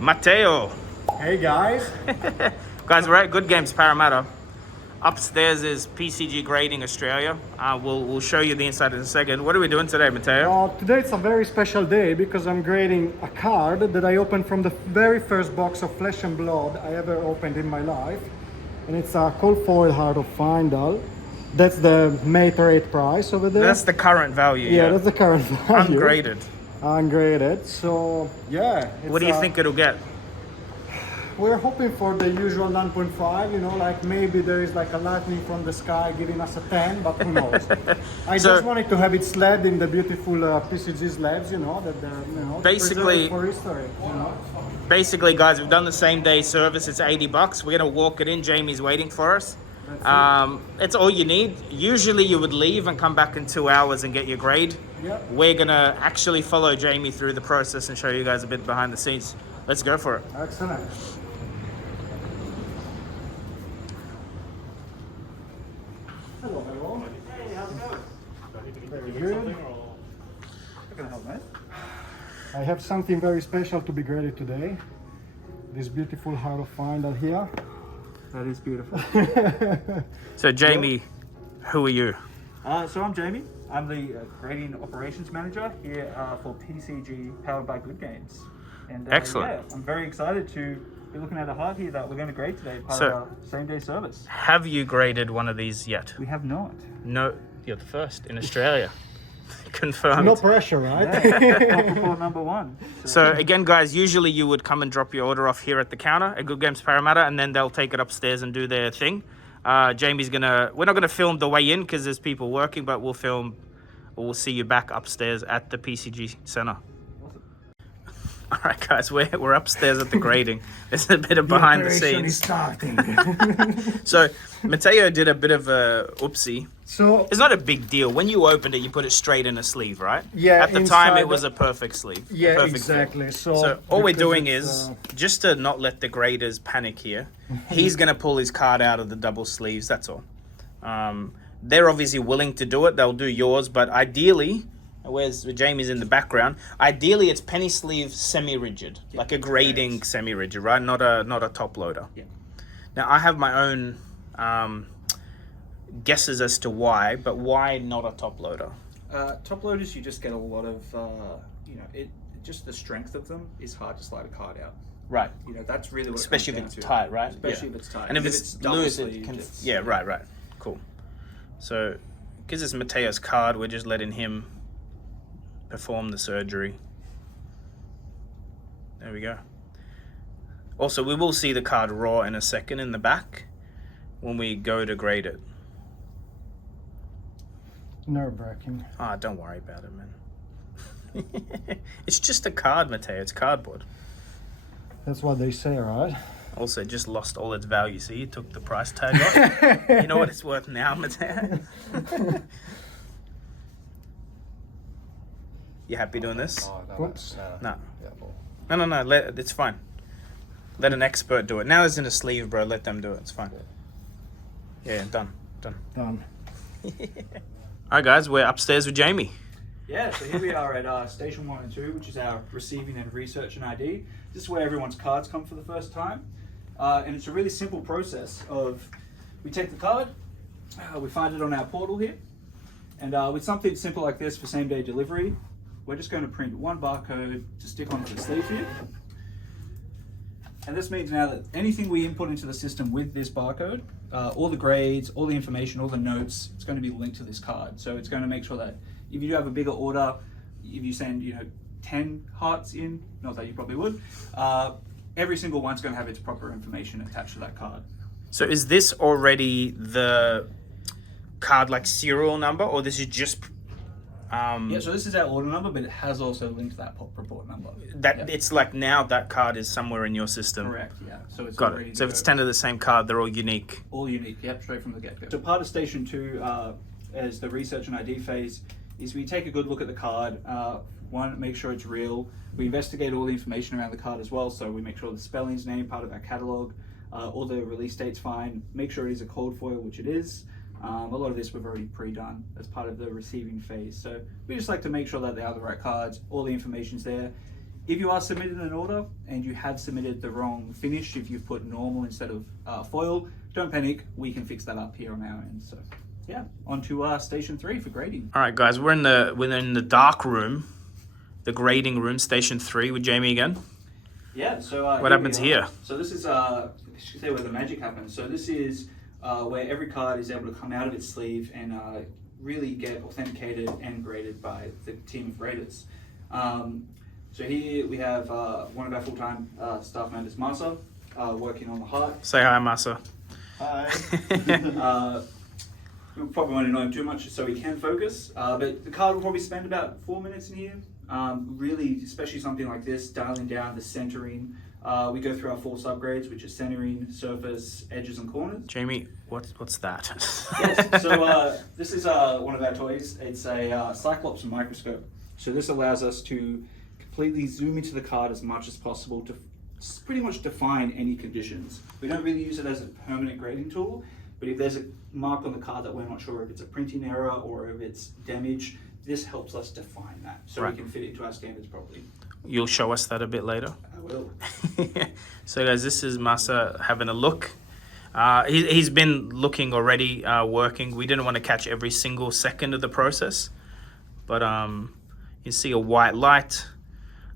Matteo. Hey guys. Guys, we're at Good Games Parramatta. Upstairs is PCG Grading Australia. We'll show you the inside in a second. What are we doing today, Matteo? Today it's a very special day because I'm grading a card that I opened from the very first box of Flesh and Blood I ever opened in my life. And it's a cold foil Heart of Fyendal. That's the May parade price over there. That's the current value. Yeah, that's the current value. Ungraded. Ungraded. So, yeah. What do you think it'll get? We're hoping for the usual 9.5, you know, like maybe there is like a lightning from the sky giving us a 10, but who knows. I just wanted to have it sled in the beautiful PCG slabs, you know, that they're, you know, basically for history, you know. Basically, guys, we've done the same day service. It's $80. We're gonna walk it in. Jamie's waiting for us. It's all you need. Usually you would leave and come back in 2 hours and get your grade. Yep. We're gonna actually follow Jamie through the process and show you guys a bit behind the scenes. Let's go for it. Excellent. Hello, hello. Hey, how's it going? Very good. How can I help, mate? I have something very special to be graded today. This beautiful Heart of Fyendal here. That is beautiful. So Jamie, who are you? So I'm Jamie. I'm the grading operations manager here for PCG, powered by Good Games. And Excellent. Yeah, I'm very excited to be looking at a heart here that we're going to grade today, part So- of our same day service. Have you graded one of these yet? We have not. No, you're the first in Australia. Confirmed. No pressure, right? Top report number one. So again, guys, usually you would come and drop your order off here at the counter at Good Games Parramatta, and then they'll take it upstairs and do their thing. Jamie's we're not gonna film the way in because there's people working, but we'll see you back upstairs at the PCG Center. All right, guys, we're upstairs at the grading. There's a bit of behind the scenes. So Matteo did a bit of a oopsie. So It's not a big deal. When you opened it, you put it straight in a sleeve, right? Yeah, At the time, inside it was a perfect sleeve. yeah, Perfect exactly. fit. So So all we're because doing it's, is, just to not let the graders panic here, he's going to pull his card out of the double sleeves, that's all. They're obviously willing to do it. They'll do yours, but ideally, where's Jamie's in the background, ideally it's penny sleeve semi-rigid, like a grading semi-rigid, right? Not a top loader. Yeah. Now, I have my own guesses as to why, but why not a top loader? Top loaders, you just get a lot of, just the strength of them is hard to slide a card out. Right. You know, that's really what Especially it if comes it's down to. tight, right? Especially Yeah. if it's tight. And if it's double loose, it sleeved, can... it's- Yeah, right. Cool. So, because it's Matteo's card, we're just letting him perform the surgery. There we go. Also, we will see the card raw in a second in the back when we go to grade it. nerve-wracking. Ah, don't worry about it, man. It's just a card, Matteo. It's cardboard. That's what they say, right? Also, it just lost all its value. See, you took the price tag off. You know what it's worth now, Matteo? You happy doing this? Whoops. No. No. It's fine. Let an expert do it. Now it's in a sleeve, bro. Let them do it. It's fine. Yeah, done. Done. All right, guys. We're upstairs with Jamie. Yeah, so here we are at Station 1 and 2, which is our receiving and research and ID. This is where everyone's cards come for the first time. And it's a really simple process of, we take the card, we find it on our portal here, and with something simple like this for same day delivery, we're just going to print one barcode to stick onto the sleeve here. And this means now that anything we input into the system with this barcode, all the grades, all the information, all the notes, it's going to be linked to this card. So it's going to make sure that if you do have a bigger order, if you send 10 hearts in, not that you probably would, every single one's going to have its proper information attached to that card. So is this already the card like serial number, or this is just Yeah, so this is our order number, but it has also linked to that pop report number. that it's like now that card is somewhere in your system? Correct, yeah. So it's Got already it. So if it's 10 of the same card, they're all unique. all unique, yep, straight from the get-go. So part of Station 2, as the research and ID phase, is we take a good look at the card, make sure it's real. We investigate all the information around the card as well, so we make sure the spelling's name, part of our catalogue, all the release date's fine, make sure it is a cold foil, which it is. A lot of this we've already pre-done as part of the receiving phase. So we just like to make sure that they are the right cards, all the information's there. If you are submitting an order and you have submitted the wrong finish, if you've put normal instead of foil, don't panic. We can fix that up here on our end. So, yeah, on to station 3 for grading. All right, guys, we're in the dark room, the grading room, station 3 with Jamie again. Yeah. So what happens here? So this is I should say where the magic happens. So this is where every card is able to come out of its sleeve and really get authenticated and graded by the team of graders. So here we have one of our full-time staff members, Masa, working on the heart. Say hi, Masa. Hi. We probably won't annoy him too much so he can focus, but the card will probably spend about 4 minutes in here. Really, especially something like this, dialing down the centering. We go through our 4 subgrades, which are centering, surface, edges, and corners. Jamie, what's that? Yes, so this is one of our toys. It's a Cyclops microscope. So this allows us to completely zoom into the card as much as possible to pretty much define any conditions. We don't really use it as a permanent grading tool, but if there's a mark on the card that we're not sure if it's a printing error or if it's damage, this helps us define that so we can fit it into our standards properly. You'll show us that a bit later. I will. So guys, this is Masa having a look. He's been looking already, working. We didn't want to catch every single second of the process, but you see a white light.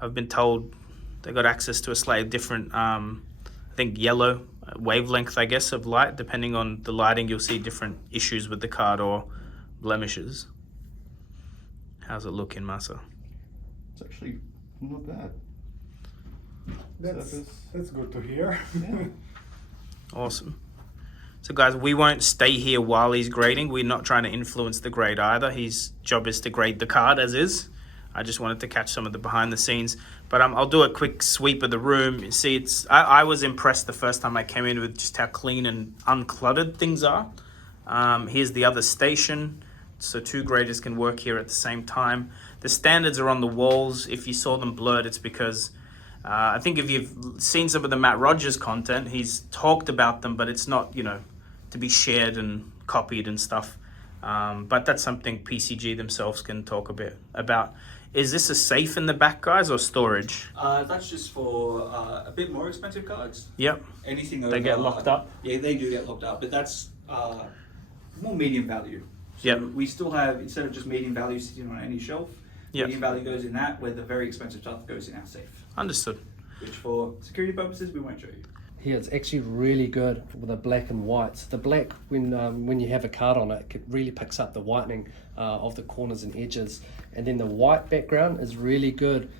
I've been told they got access to a slightly different, I think yellow wavelength, I guess, of light. Depending on the lighting, you'll see different issues with the card or blemishes. How's it looking, Masa? It's actually not bad. That's good to hear. Yeah. Awesome. So guys, we won't stay here while he's grading. We're not trying to influence the grade either. His job is to grade the card as is. I just wanted to catch some of the behind the scenes. But I'll do a quick sweep of the room. You see, I was impressed the first time I came in with just how clean and uncluttered things are. Here's the other station. So 2 graders can work here at the same time. The standards are on the walls. If you saw them blurred, it's because I think if you've seen some of the Matt Rogers content, he's talked about them, but it's not, to be shared and copied and stuff. But that's something PCG themselves can talk a bit about. Is this a safe in the back, guys, or storage? That's just for a bit more expensive cards. Yep. Anything over, They get locked up? Yeah, they do get locked up, but that's more medium value. So Yep. we still have, instead of just medium value sitting on any shelf, Yep. medium value goes in that, where the very expensive stuff goes in our safe. Understood. Which for security purposes, we won't show you. Here it's actually really good with the black and whites. The black, when you have a card on it, it really picks up the whitening of the corners and edges. And then the white background is really good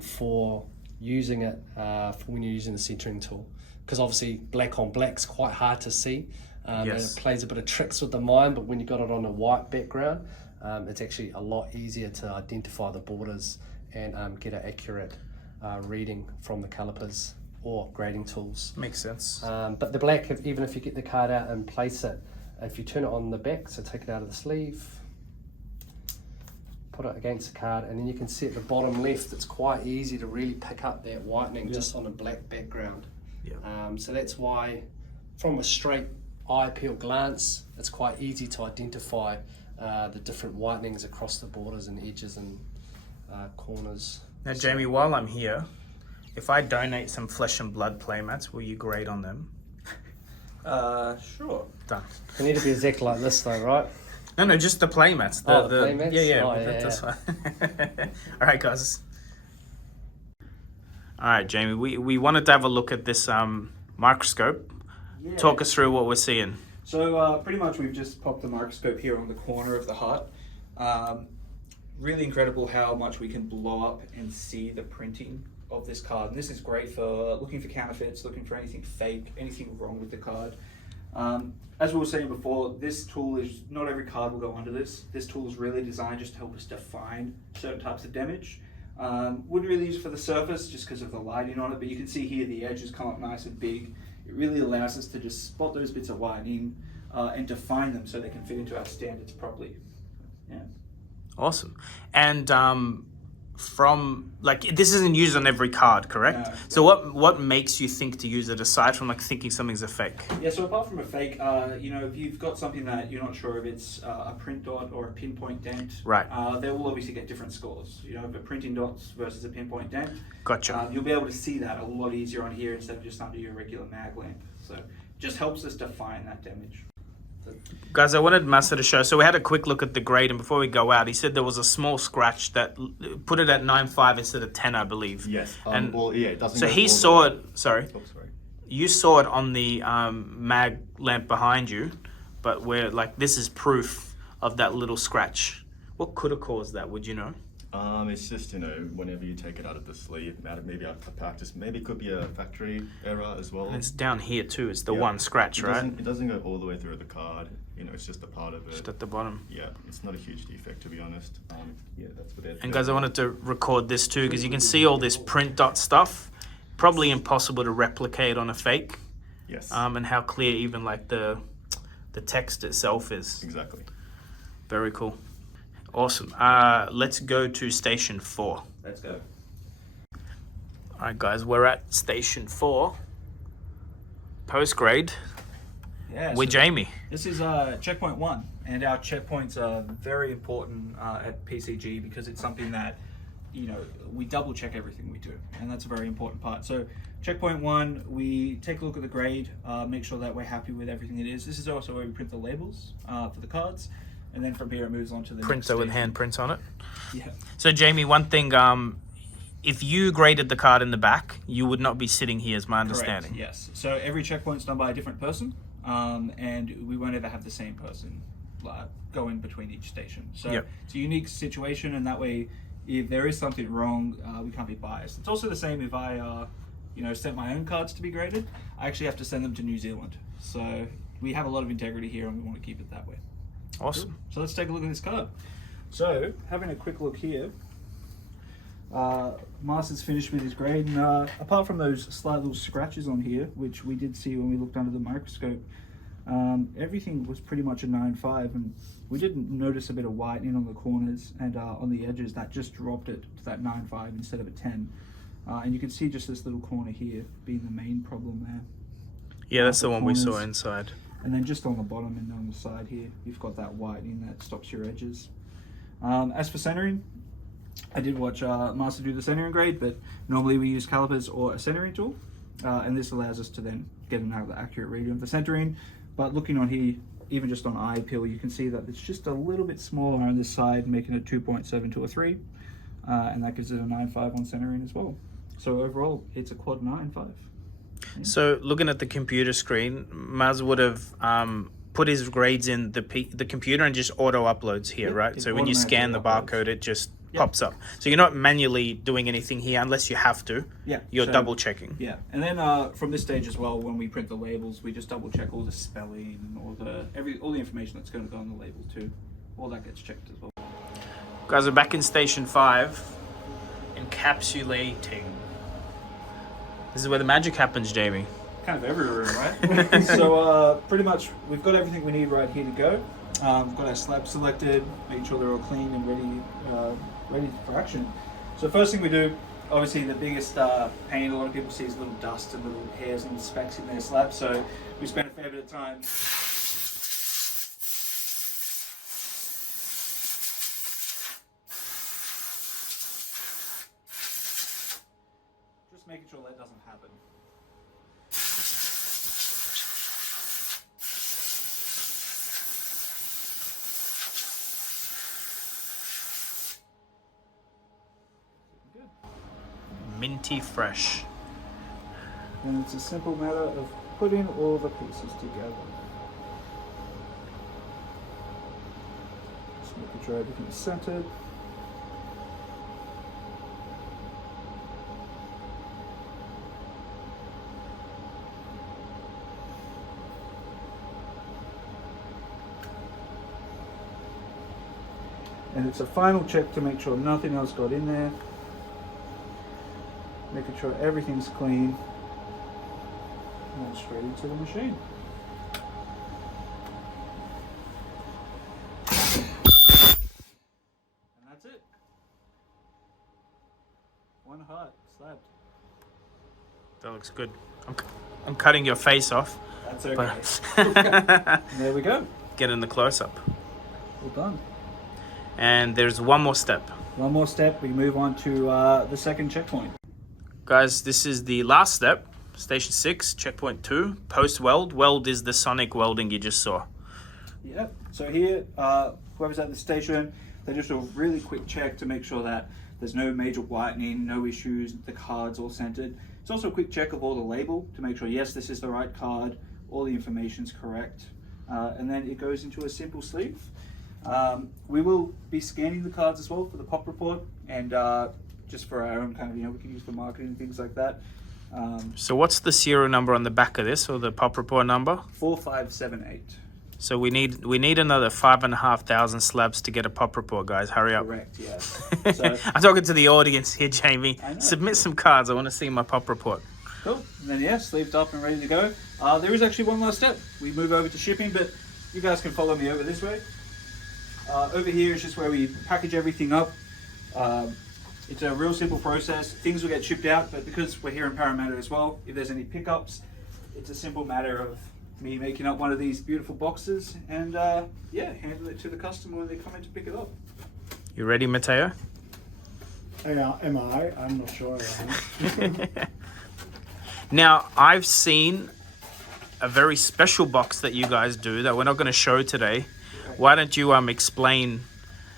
for using it for when you're using the centering tool. Because obviously black on black's quite hard to see. And it plays a bit of tricks with the mind, but when you got it on a white background, it's actually a lot easier to identify the borders and get an accurate reading from the calipers or grading tools. Makes sense. But the black, even if you get the card out and place it, if you turn it on the back, so take it out of the sleeve, put it against the card, and then you can see at the bottom left, it's quite easy to really pick up that whitening just on a black background. So that's why, from a straight eye peel glance, it's quite easy to identify the different whitenings across the borders and edges and corners. Now, Jamie, while I'm here, if I donate some flesh and blood playmats, will you grade on them? Sure. Done. They need to be exactly like this though, right? No, just the playmats. The playmats? Yeah. Oh, That's fine. All right, guys. All right, Jamie, we wanted to have a look at this microscope. Yeah. Talk us through what we're seeing. So pretty much we've just popped the microscope here on the corner of the heart. Really incredible how much we can blow up and see the printing of this card. And this is great for looking for counterfeits, looking for anything fake, anything wrong with the card. As we were saying before, this tool is, not every card will go under this. This tool is really designed just to help us define certain types of damage. Wouldn't really use it for the surface just because of the lighting on it, but you can see here the edges come up nice and big. It really allows us to just spot those bits of whitening and define them so they can fit into our standards properly. Yeah. Awesome. And from like this isn't used on every card, correct? No. So what makes you think to use it aside from like thinking something's a fake? Yeah, so apart from a fake, you know, if you've got something that you're not sure if it's a print dot or a pinpoint dent, Right. They will obviously get different scores. You know, if a printing dots versus a pinpoint dent, Gotcha. you'll be able to see that a lot easier on here instead of just under your regular mag lamp. So it just helps us define that damage. Guys, I wanted Massa to show. So we had a quick look at the grade, and before we go out, he said there was a small scratch that put it at 9.5 instead of 10, I believe. Yes. And well, yeah, it doesn't. so go he all the saw way. it. Sorry, Oh, sorry. you saw it on the mag lamp behind you, but where like this is proof of that little scratch. What could have caused that? Would you know? It's just, you know, whenever you take it out of the sleeve, maybe out of practice, maybe it could be a factory error as well. And it's down here too. It's the Yeah. one scratch, It right? It doesn't go all the way through the card. You know, it's just a part of it. Just at the bottom. Yeah, it's not a huge defect, to be honest. Yeah, that's what it. And guys, I wanted to record this too because you can see all this print dot stuff. Probably impossible to replicate on a fake. Yes. And how clear even like the text itself is. Exactly. Very cool. Awesome. Let's go to station 4. Let's go. All right, guys, we're at station 4. Post grade Yeah. with Jamie. This is checkpoint 1, and our checkpoints are very important at PCG because it's something that, you know, we double check everything we do, and that's a very important part. So checkpoint 1, we take a look at the grade, make sure that we're happy with everything it is. This is also where we print the labels for the cards, and then from here it moves on to the next Printer with station. handprints on it. Yeah. So Jamie, one thing, if you graded the card in the back, you would not be sitting here, is my understanding. Correct, yes. So every checkpoint's done by a different person, and we won't ever have the same person go in between each station. So Yep. it's a unique situation, and that way, if there is something wrong, we can't be biased. It's also the same if I, you know, sent my own cards to be graded. I actually have to send them to New Zealand. So we have a lot of integrity here, and we want to keep it that way. Awesome. So let's take a look at this card. So having a quick look here, Master's finished with his grade, and apart from those slight little scratches on here, which we did see when we looked under the microscope, everything was pretty much a 9.5, and we didn't notice a bit of whitening on the corners and on the edges. That just dropped it to that 9.5 instead of a 10. And you can see just this little corner here being the main problem there. Yeah, that's the one we saw corners. inside. And then just on the bottom and on the side here, you've got that whitening that stops your edges. As for centering, I did watch Master do the centering grade, but normally we use calipers or a centering tool, and this allows us to then get an accurate reading of the centering. But looking on here, even just on eye appeal, you can see that it's just a little bit smaller on this side, making it 2.7 to a 3, and that gives it a 9.5 on centering as well. So overall, it's a quad 9.5. So looking at the computer screen, Maz would have put his grades in the computer and just auto uploads here, Yep, right? it So when you scan the automatically uploads. barcode, it just Yep. pops up. So you're not manually doing anything here unless you have to. Yeah, You're so- double checking. Yeah, and then from this stage as well, when we print the labels, we just double check all the spelling and all the information that's going to go on the label too. All that gets checked as well. Guys, we're back in station 5. Encapsulating. This is where the magic happens, Jamie. Kind of every room, right? So pretty much we've got everything we need right here to go. We've got our slabs selected, making sure they're all clean and ready for action. So first thing we do, obviously the biggest pain a lot of people see is little dust and little hairs and specks in their slabs. So we spend a fair bit of time just making sure that doesn't happen. Minty fresh. And it's a simple matter of putting all the pieces together. Just making sure everything's centered. And it's a final check to make sure nothing else got in there. Making sure everything's clean. And then straight into the machine. And that's it. 1 heart slabbed. That looks good. I'm cutting your face off. That's okay. But There we go. get in the close-up. All done. And there's one more step. One more step, we move on to the second checkpoint. Guys, this is the last step. Station 6, checkpoint 2, post-weld. Weld is the sonic welding you just saw. Yep. So here, whoever's at the station, they just do a really quick check to make sure that there's no major whitening, no issues, the card's all centered. It's also a quick check of all the label to make sure, yes, this is the right card, all the information's correct. And then it goes into a simple sleeve. We will be scanning the cards as well for the pop report, and just for our own kind of, we can use for marketing and things like that. So what's the serial number on the back of this, or the pop report number? 4578. So we need another 5,500 slabs to get a pop report, guys. Hurry up. Correct, yes. So, I'm talking to the audience here, Jamie. I know. Submit some cards. I want to see my pop report. cool. And then yeah, sleeved up and ready to go. There is actually one last step. We move over to shipping, but you guys can follow me over this way. Over here is just where we package everything up. It's a real simple process. Things will get shipped out, but because we're here in Parramatta as well, if there's any pickups, it's a simple matter of me making up one of these beautiful boxes and yeah, handle it to the customer when they come in to pick it up. You ready, Matteo? Am I? I'm not sure I am. Now, I've seen a very special box that you guys do that we're not going to show today. Why don't you explain?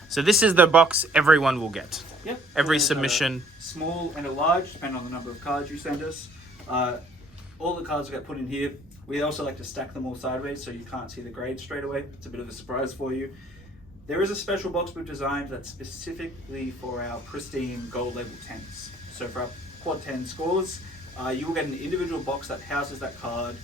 So this is the box everyone will get. Yep. Every There's submission. a small and a large, depending on the number of cards you send us. All the cards will get put in here. We also like to stack them all sideways so you can't see the grade straight away. It's a bit of a surprise for you. There is a special box we've designed that's specifically for our pristine gold level 10s. So for our quad 10 scores, you will get an individual box that houses that card.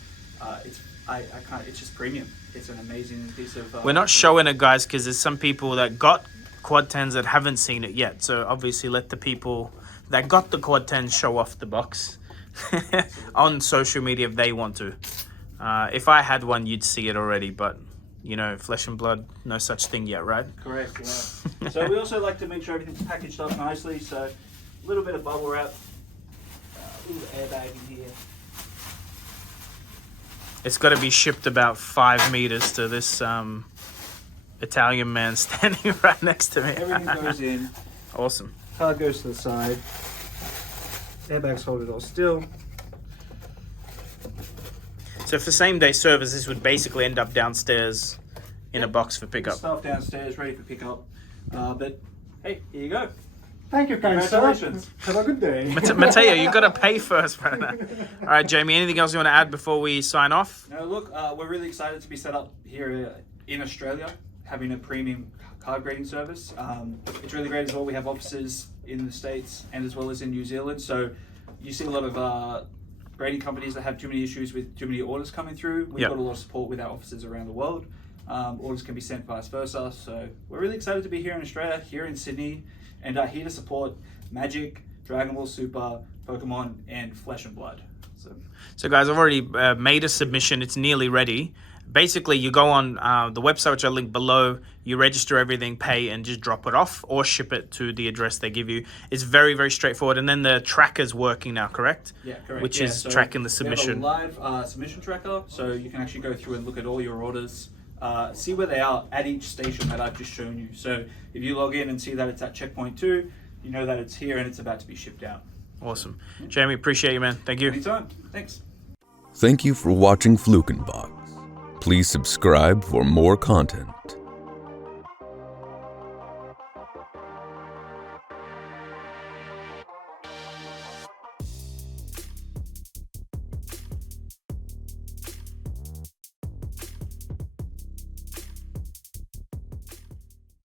It's just premium. It's an amazing piece of... We're not showing it, guys, because there's some people that got quad 10s that haven't seen it yet. So obviously let the people that got the quad 10s show off the box on social media if they want to. If I had one, you'd see it already, but you know, flesh and blood, no such thing yet, right? Correct, yeah. So we also like to make sure everything's packaged up nicely. So a little bit of bubble wrap, a little airbag in here. It's got to be shipped about 5 meters to this Italian man standing right next to me. Everything goes in. Awesome. Card goes to the side. Airbags hold it all still. So for same day service, this would basically end up downstairs in a box for pickup. Stuff downstairs, ready for pickup. But hey, here you go. Thank you, kind sir. Congratulations. Have a good day. Matteo, you got to pay first, right? All right, Jamie, anything else you want to add before we sign off? No, look, we're really excited to be set up here in Australia, having a premium card grading service. It's really great as well. We have offices in the States and as well as in New Zealand. So you see a lot of grading companies that have too many issues with too many orders coming through. We've got a lot of support with our offices around the world. Orders can be sent vice versa. So we're really excited to be here in Australia, here in Sydney, and here to support Magic, Dragon Ball Super, Pokemon, and Flesh and Blood. So guys, I've already made a submission. It's nearly ready. Basically, you go on the website, which I link below, you register everything, pay, and just drop it off or ship it to the address they give you. It's very, very straightforward. And then the tracker's working now, correct? Yeah, correct. Which yeah, is so tracking the submission. We have a live submission tracker, so you can actually go through and look at all your orders, see where they are at each station that I've just shown you. So if you log in and see that it's at checkpoint 2, you know that it's here and it's about to be shipped out. Awesome. Jamie, appreciate you, man. Thank you. Anytime. Thanks. Thank you for watching Fluke Box. Please subscribe for more content.